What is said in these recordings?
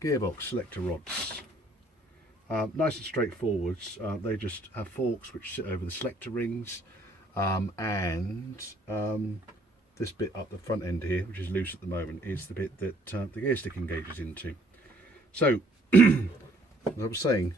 Gearbox selector rods. Nice and straightforward. They just have forks which sit over the selector rings, and this bit up the front end here, which is loose at the moment, is the bit that the gear stick engages into. So, as I was saying,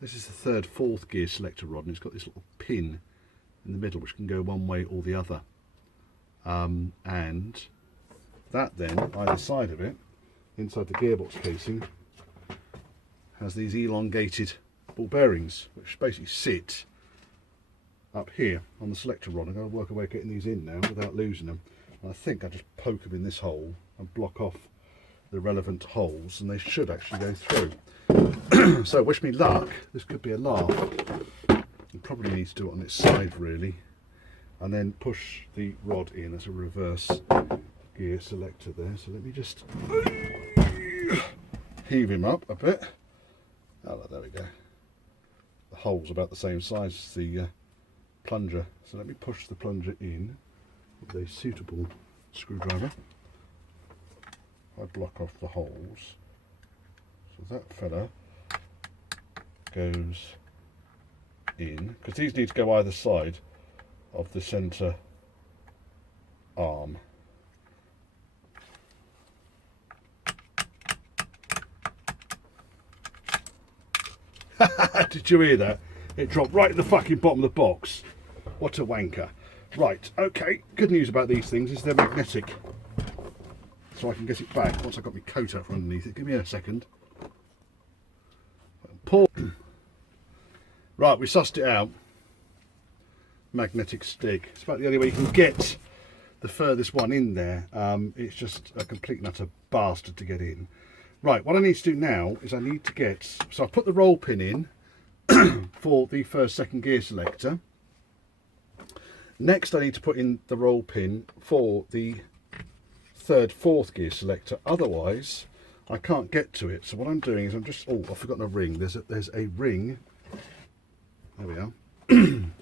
this is the third, fourth gear selector rod, and it's got this little pin in the middle which can go one way or the other. And that then, either side of it, inside the gearbox casing, has these elongated ball bearings which basically sit up here on the selector rod. I'm going to work a way of getting these in now without losing them. And I think I just poke them in this hole and block off the relevant holes, and they should actually go through. So wish me luck. This could be a laugh. You probably need to do it on its side really, and then push the rod in as a reverse gear selector there. So let me just heave him up a bit. Oh, there we go. The hole's about the same size as the plunger, so let me push the plunger in with a suitable screwdriver. I block off the holes, so that fella goes in, because these need to go either side of the centre arm. Did you hear that? It dropped right at the fucking bottom of the box. What a wanker. Right, okay, good news about these things is they're magnetic, so I can get it back once I've got my coat out from underneath it. Give me a second. Right, we sussed it out. Magnetic stick. It's about the only way you can get the furthest one in there. It's just a complete and utter bastard to get in. Right, what I need to do now is I need to get, so I've put the roll pin in for the first, second gear selector. Next I need to put in the roll pin for the third, fourth gear selector, otherwise I can't get to it. So what I'm doing is I'm just, oh, I've forgotten a ring. There's a ring, there we are.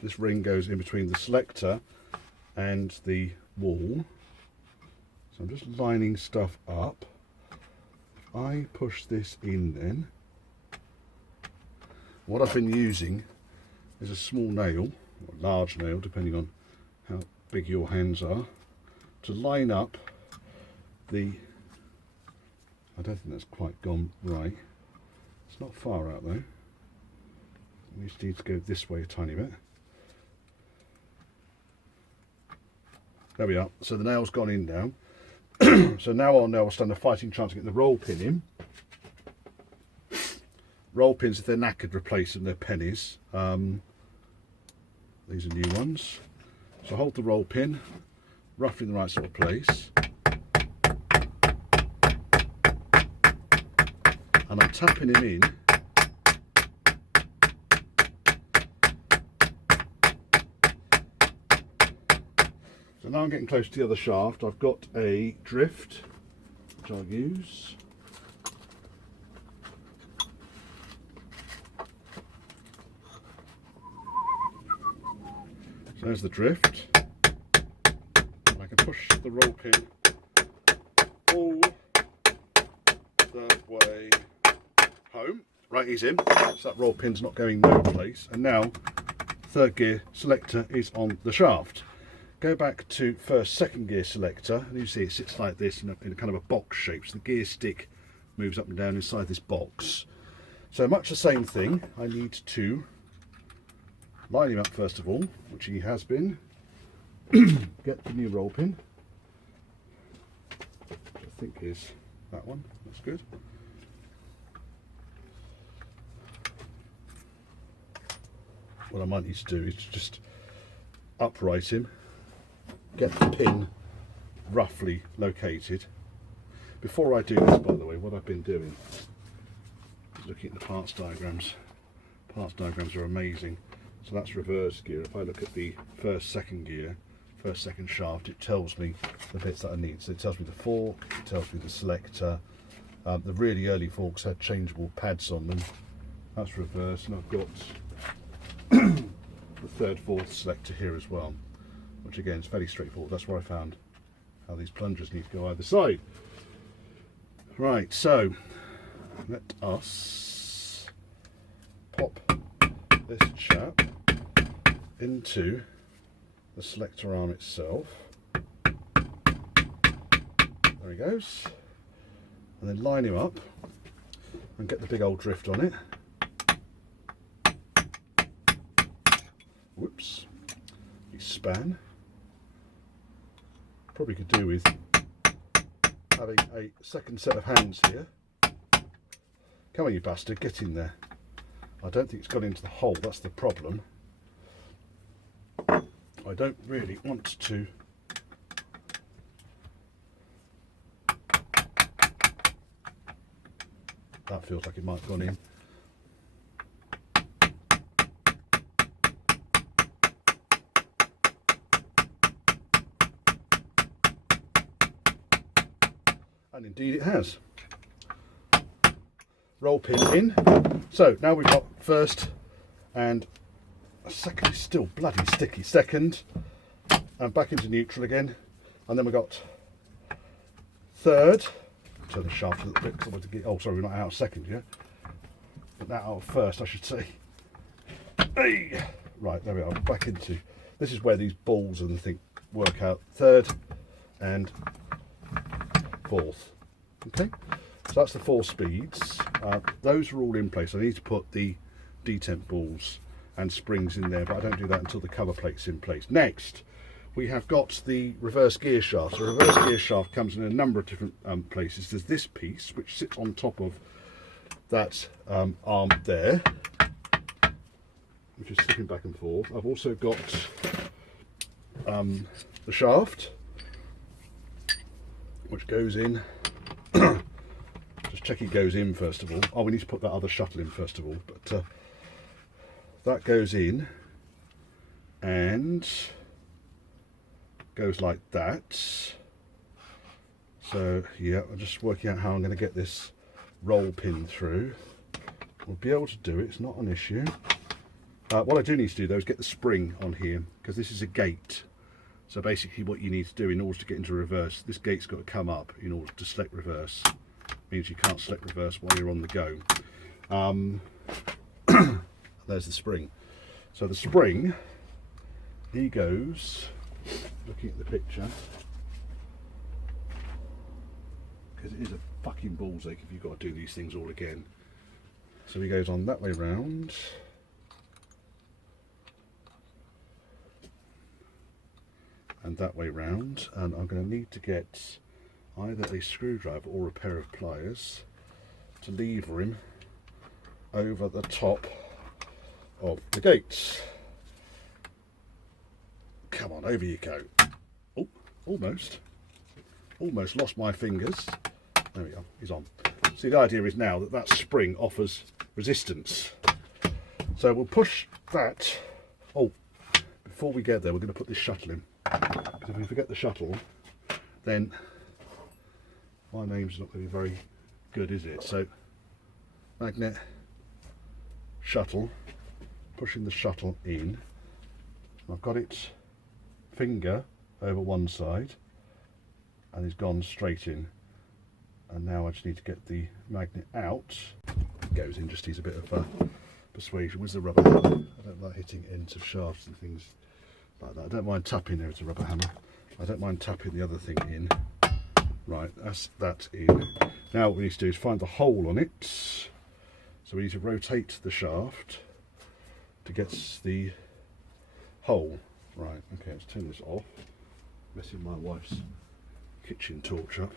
This ring goes in between the selector and the wall. So I'm just lining stuff up. If I push this in then, what I've been using is a small nail, or a large nail depending on how big your hands are, to line up the, I don't think that's quite gone right. It's not far out though. We just need to go this way a tiny bit. There we are. So the nail's gone in now. So now I'll know I'll stand a fighting chance to get the roll pin in. Roll pins, if they're knackered, replace them. They're pennies. These are new ones. So hold the roll pin roughly in the right sort of place. And I'm tapping him in. So now I'm getting close to the other shaft. I've got a drift, which I'll use. So there's the drift. And I can push the roll pin all the way home. Right, he's in. So that roll pin's not going no place. And now, third gear selector is on the shaft. Go back to first, second gear selector, and you see it sits like this in a kind of a box shape. So the gear stick moves up and down inside this box. So much the same thing. I need to line him up first of all, which he has been. Get the new roll pin, which I think is that one. That's good. What I might need to do is just upright him, get the pin roughly located. Before I do this, by the way, what I've been doing is looking at the parts diagrams. Parts diagrams are amazing. So that's reverse gear. If I look at the first, second gear, first, second shaft, it tells me the bits that I need. So it tells me the fork, it tells me the selector. The really early forks had changeable pads on them. That's reverse, and I've got the third, fourth selector here as well, which again is fairly straightforward. That's where I found how these plungers need to go either side. Right, so let us pop this chap into the selector arm itself. There he goes. And then line him up and get the big old drift on it. Whoops. His span. Probably could do with having a second set of hands here. Come on, you bastard, get in there. I don't think it's got into the hole, that's the problem. I don't really want to that feels like it might have gone in. And indeed it has. Roll pin in. So now we've got first and a second is still bloody sticky. Second and back into neutral again. And then we've got third. Turn the shaft a little bit because I want to get, oh sorry, we're not out of second yet. But now out of first I should say. Hey! Right, there we are, back into, this is where these balls and the thing work out. Third and fourth. Okay, so that's the 4 speeds. Those are all in place. I need to put the detent balls and springs in there, but I don't do that until the cover plate's in place. Next, we have got the reverse gear shaft. The reverse gear shaft comes in a number of different places. There's this piece which sits on top of that arm there, which is slipping back and forth. I've also got the shaft, which goes in. Just check it goes in first of all. Oh, we need to put that other shuttle in first of all, but that goes in and goes like that. So yeah, I'm just working out how I'm going to get this roll pin through. We'll be able to do it, it's not an issue. What I do need to do though is get the spring on here, because this is a gate. So basically what you need to do in order to get into reverse, this gate's got to come up in order to select reverse. Means you can't select reverse while you're on the go. There's the spring. So the spring, he goes, looking at the picture, because it is a fucking ball's ache if you've got to do these things all again. So he goes on that way round. And that way round, and I'm going to need to get either a screwdriver or a pair of pliers to lever him over the top of the gates. Come on, over you go. Oh, almost lost my fingers. There we go, he's on. See, the idea is now that that spring offers resistance. So we'll push that. Oh, before we get there, we're going to put this shuttle in. Because if we forget the shuttle, then my name's not going to be very good, is it? So, magnet, shuttle, pushing the shuttle in. I've got it finger over one side, and it's gone straight in. And now I just need to get the magnet out. It goes in, just needs a bit of persuasion. Where's the rubber hammer? I don't like hitting ends of shafts and things like that. I don't mind tapping there with a rubber hammer. I don't mind tapping the other thing in. Right, that's that in. Now what we need to do is find the hole on it. So we need to rotate the shaft to get the hole. Right, okay, let's turn this off. Messing my wife's kitchen torch up.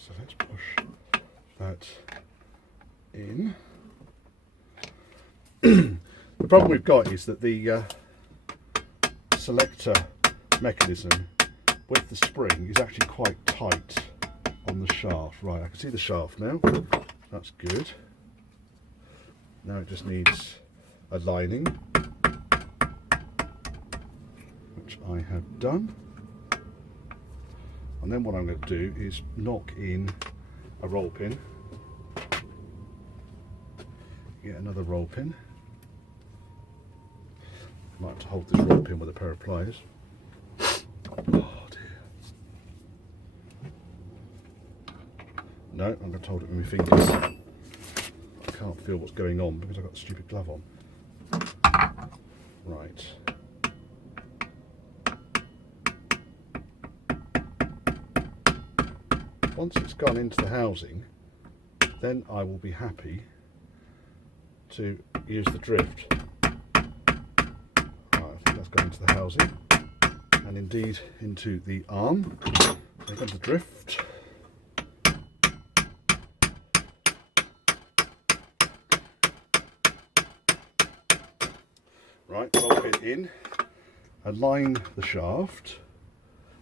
So let's push that in. The problem we've got is that the selector mechanism with the spring is actually quite tight on the shaft. Right, I can see the shaft now. That's good. Now it just needs a lining, which I have done. And then what I'm going to do is knock in a roll pin. Get another roll pin. Might have to hold this roll pin with a pair of pliers. Oh dear. No, I'm going to hold it with my fingers. I can't feel what's going on because I've got the stupid glove on. Right. Once it's gone into the housing, then I will be happy to use the drift. Right, I think that's gone into the housing and indeed into the arm. There comes the drift. Right, roll it in, align the shaft,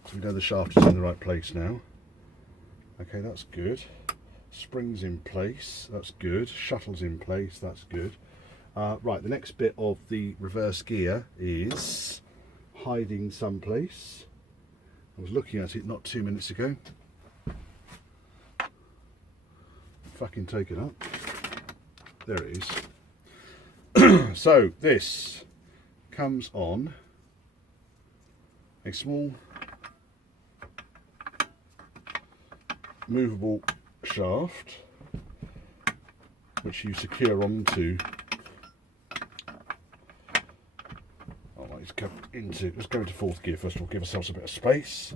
so we know the shaft is in the right place now. Okay, that's good. Springs in place, that's good. Shuttle's in place, that's good. Right, the next bit of the reverse gear is hiding someplace. I was looking at it not 2 minutes ago. Fucking take it up. There it is. So this comes on a small movable shaft which you secure onto. Let's go into fourth gear first of all, give ourselves a bit of space.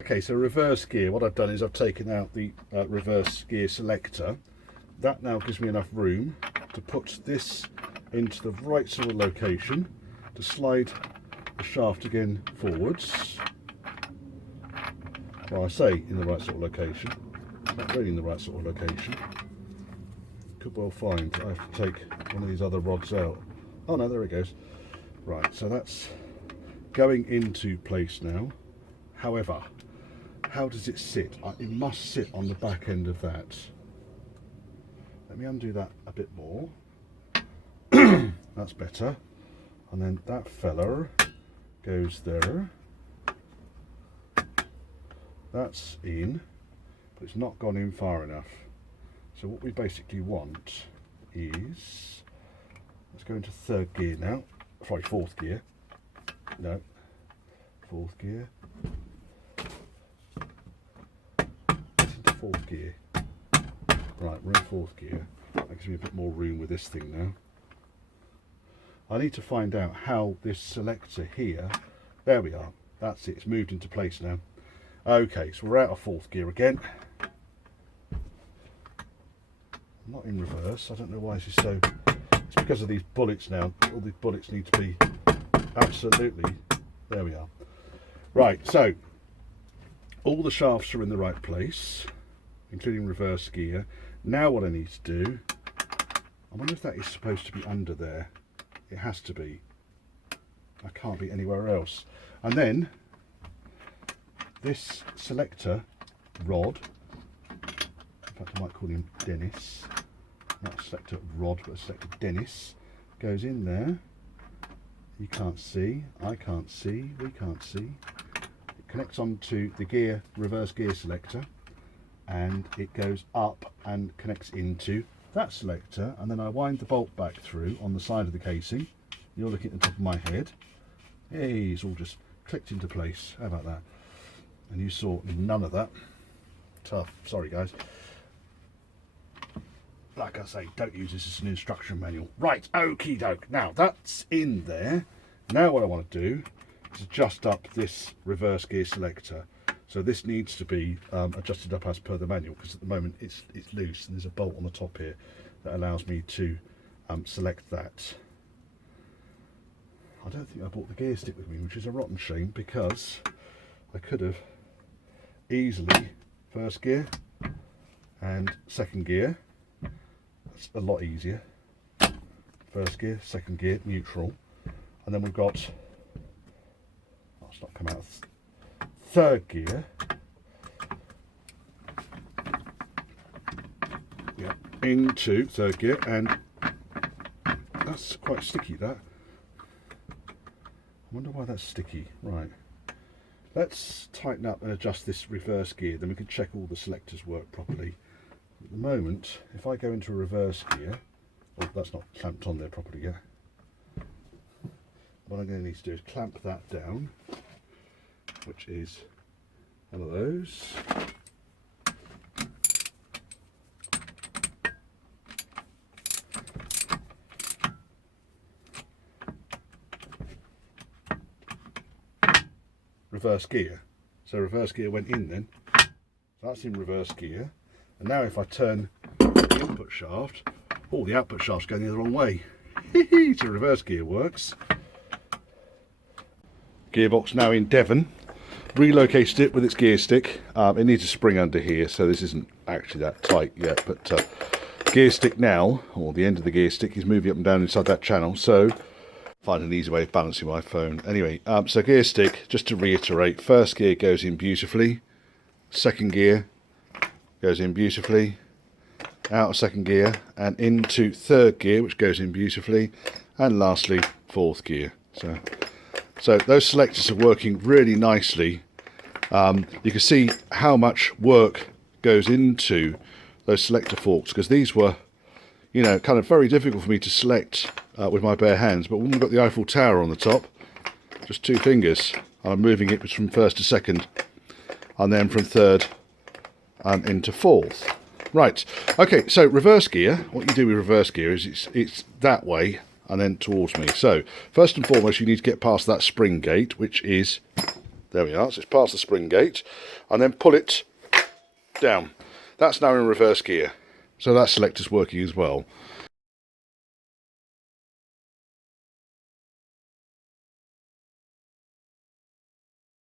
Okay, so reverse gear, what I've done is I've taken out the reverse gear selector. That now gives me enough room to put this into the right sort of location, to slide the shaft again forwards. Well, I say in the right sort of location, not really in the right sort of location. Could well find I have to take one of these other rods out. Oh no, there it goes. Right, so that's going into place now. However, how does it sit? It must sit on the back end of that. Let me undo that a bit more. That's better. And then that fella goes there. That's in, but it's not gone in far enough. So what we basically want is, let's go into third gear now. Sorry, fourth gear. No, fourth gear. It's into fourth gear. Right, we're in fourth gear. That gives me a bit more room with this thing now. I need to find out how this selector here, there we are, that's it, it's moved into place now. Okay, so we're out of fourth gear again. Not in reverse, I don't know why this is so, it's because of these bullets now. All these bullets need to be absolutely, there we are. Right, so all the shafts are in the right place, including reverse gear. Now what I need to do, I wonder if that is supposed to be under there. It has to be. I can't be anywhere else. And then this selector rod, in fact I might call him Dennis, not a selector rod but a selector Dennis, goes in there. You can't see, I can't see, we can't see. It connects onto the gear, reverse gear selector, and it goes up and connects into that selector, and then I wind the bolt back through on the side of the casing. You're looking at the top of my head. Hey, it's all just clicked into place. How about that? And you saw none of that. Tough. Sorry guys. Like I say, don't use this as an instruction manual. Right, okie doke. Now that's in there. Now what I want to do is adjust up this reverse gear selector. So this needs to be adjusted up as per the manual, because at the moment it's loose and there's a bolt on the top here that allows me to select that. I don't think I brought the gear stick with me, which is a rotten shame, because I could have easily first gear and second gear. That's a lot easier. First gear, second gear, neutral, and then we've got, oh, it's not come out, third gear. Yeah, into third gear, and that's quite sticky, that. wonder why that's sticky. Right. Let's tighten up and adjust this reverse gear, then we can check all the selectors work properly. At the moment, if I go into reverse gear, oh, that's not clamped on there properly yet. What I'm going to need to do is clamp that down, which is one of those. Reverse gear. So reverse gear went in then. So that's in reverse gear. And now if I turn the input shaft, oh, the output shaft's going the wrong way. So reverse gear works. Gearbox now in Devon. Relocated it with its gear stick. It needs a spring under here, so this isn't actually that tight yet. But gear stick now, or the end of the gear stick, is moving up and down inside that channel. So find an easy way of balancing my phone. Anyway, so gear stick, just to reiterate, first gear goes in beautifully, second gear goes in beautifully, out of second gear and into third gear, which goes in beautifully, and lastly fourth gear. So those selectors are working really nicely. You can see how much work goes into those selector forks, because these were, you know, kind of very difficult for me to select with my bare hands. But when we've got the Eiffel Tower on the top, just two fingers, and I'm moving it from first to second, and then from third and into fourth. Right, okay, so reverse gear, what you do with reverse gear is it's that way and then towards me. So first and foremost, you need to get past that spring gate, which is, there we are, so it's past the spring gate, and then pull it down. That's now in reverse gear. So that selector's working as well.